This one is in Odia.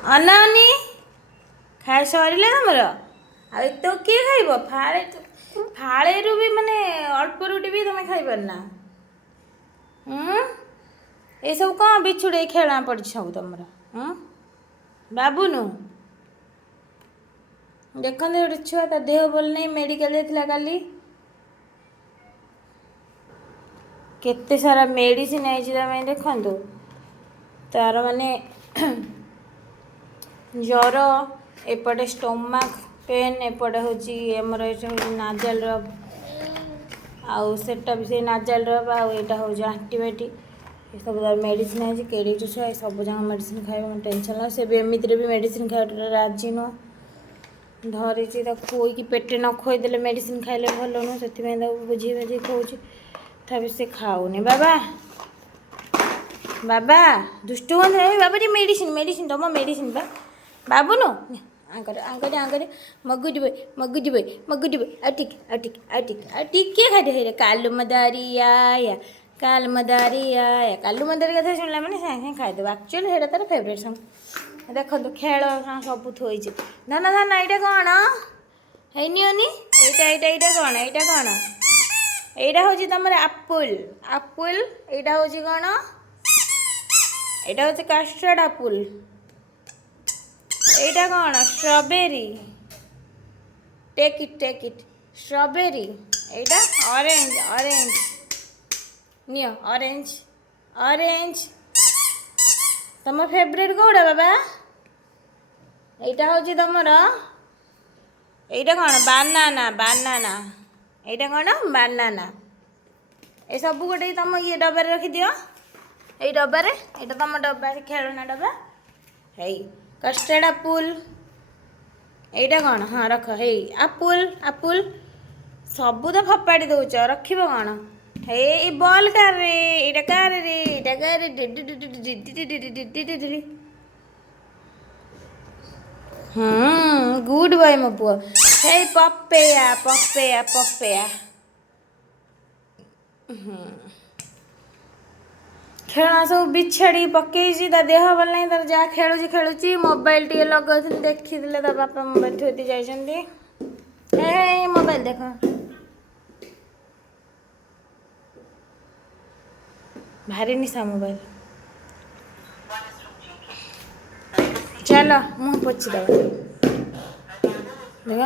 ଅନାନି ଖାଇ ସରିଲା ତମର? ଆଉ ଏତେ କିଏ ଖାଇବ? ଫାଳେରୁ ବି ମାନେ ଅଳ୍ପ ରୁଟି ବି ତମେ ଖାଇପାରୁନା। ଏସବୁ କ'ଣ ବିଛୁଡ଼େଇ ଖେଳଣା ପଡ଼ିଛି ସବୁ ତମର? ବାବୁନୁ ଦେଖନ୍ତୁ ଗୋଟେ ଛୁଆ ତା ଦେହ ଭଲ ନାହିଁ, ମେଡ଼ିକାଲ ଯାଇଥିଲା କାଲି। କେତେ ସାରା ମେଡ଼ିସିନ ଆଇଛି ତା ପାଇଁ ଦେଖନ୍ତୁ। ତାର ମାନେ ଜ୍ୱର, ଏପଟେ ଷ୍ଟୋମାକ୍ ପେନ୍, ଏପଟେ ହେଉଛି ଆମର ଏଇଟା ହେଉଛି ନାଜାଲ ଡ୍ରପ୍, ଆଉ ସେଟା ବି ସେଇ ନାଜାଲ ଡ୍ରପ୍, ଆଉ ଏଇଟା ହେଉଛି ଆଣ୍ଟିବାୟୋଟିକ୍। ଏସବୁ ତାର ମେଡ଼ିସିନ ଆଇଛି। କେଡ଼ିଟେ ଛୁଆ ଏ ସବୁ ଯାକ ମେଡ଼ିସିନ ଖାଇବା ମୋ ଟେନସନ୍ ଲାଗୁଛି। ସେ ବି ଏମିତିରେ ବି ମେଡ଼ିସିନ ଖାଇବାଟା ରାଜି ନୁହଁ। ଧରିଛି ତାକୁ ଖୋଇକି ପେଟରେ ନ ଖୋଇଦେଲେ ମେଡ଼ିସିନ ଖାଇଲେ ଭଲ ନୁହଁ। ସେଥିପାଇଁ ତାକୁ ବୁଝେଇ ବାଝେଇ ଖୋଉଛି, ତଥାପି ସେ ଖାଉନି। ବାବା ବାବା ଦୁଷ୍ଟ ହୁଅନ୍ତୁ। ବାବା ଟିକେ ମେଡ଼ିସିନ ତମ ମେଡ଼ିସିନ ବା ବାବୁନୁ ଆଙ୍କରେ ମଗୁଟି ବୋଇ ଆଉ ଟିକେ ଖାଇଦେ। ହେଇରେ କାଲୁ ମଦାରିଆ କାଲୁ ମଦାରି କଥା ଶୁଣିଲା ମାନେ ସାଙ୍ଗେ ସାଙ୍ଗେ ଖାଇଦେବ। ଆକ୍ଚୁଆଲି ସେଇଟା ତାର ଫେଭରେଟ୍ ସଙ୍ଗ। ଦେଖନ୍ତୁ ଖେଳ ସବୁ ଥୋଇଛି। ଧନ ଏଇଟା କ'ଣ ହେଇନିଅନି? ଏଇଟା କ'ଣ? ଏଇଟା ହେଉଛି ତମର ଆପୁଲ। ଏଇଟା ହେଉଛି କ'ଣ? ଏଇଟା ହେଉଛି କାଷ୍ଟର୍ଡ ଆପୁଲ। ଏଇଟା କ'ଣ? ଷ୍ଟ୍ରବେରୀ। Take it strawberry. ଏଇଟା ଅରେଞ୍ଜ ନିଅ ଅରେଞ୍ଜ। ତମ ଫେଭରେଟ୍ କେଉଁଟା ବାବା? ଏଇଟା ହେଉଛି ତମର, ଏଇଟା କ'ଣ? ବାନାନା। ଏଇଟା କ'ଣ? ବାନାନା। ଏସବୁ ଗୋଟେ ତମ ଡବାରେ ରଖିଦିଅ। ଏଇ ଡବାରେ, ଏଇଟା ତମ ଡବା, ଖେଳନା ଡବା। ହେଇ କଷ୍ଟର୍ଡ ଆପୁଲ। ଏଇଟା କ'ଣ? ହଁ ରଖ। ହେଇ ଆପୁଲ। ସବୁ ତ ଫୋପାଡ଼ି ଦେଉଛ, ରଖିବ କ'ଣ? ଏଇ ବଲ୍ କାରରେ, ଏଇଟା କାରରେ। ଗୁଡ୍ ବୟ ମୋ ପୁଅ। ହେଇ ପପେୟା। ଖେଳନା ସବୁ ବିଛାଡ଼ି ପକେଇଛି। ତା ଦେହ ଭଲ ନାହିଁ, ତାର ଯାହା ଖେଳୁଛି। ମୋବାଇଲ ଟିକେ ଲଗାଉଥିଲି, ଦେଖିଥିଲେ ତା ବାପା ମୋବାଇଲ ଥୋଇଦେଇ ଯାଇଛନ୍ତି। ମୋବାଇଲ ଦେଖ। ଭାରି ନିଶା ମୋବାଇଲ। ଚାଲ ମୁହଁ ପୋଛିଦେବା। ଦେଖ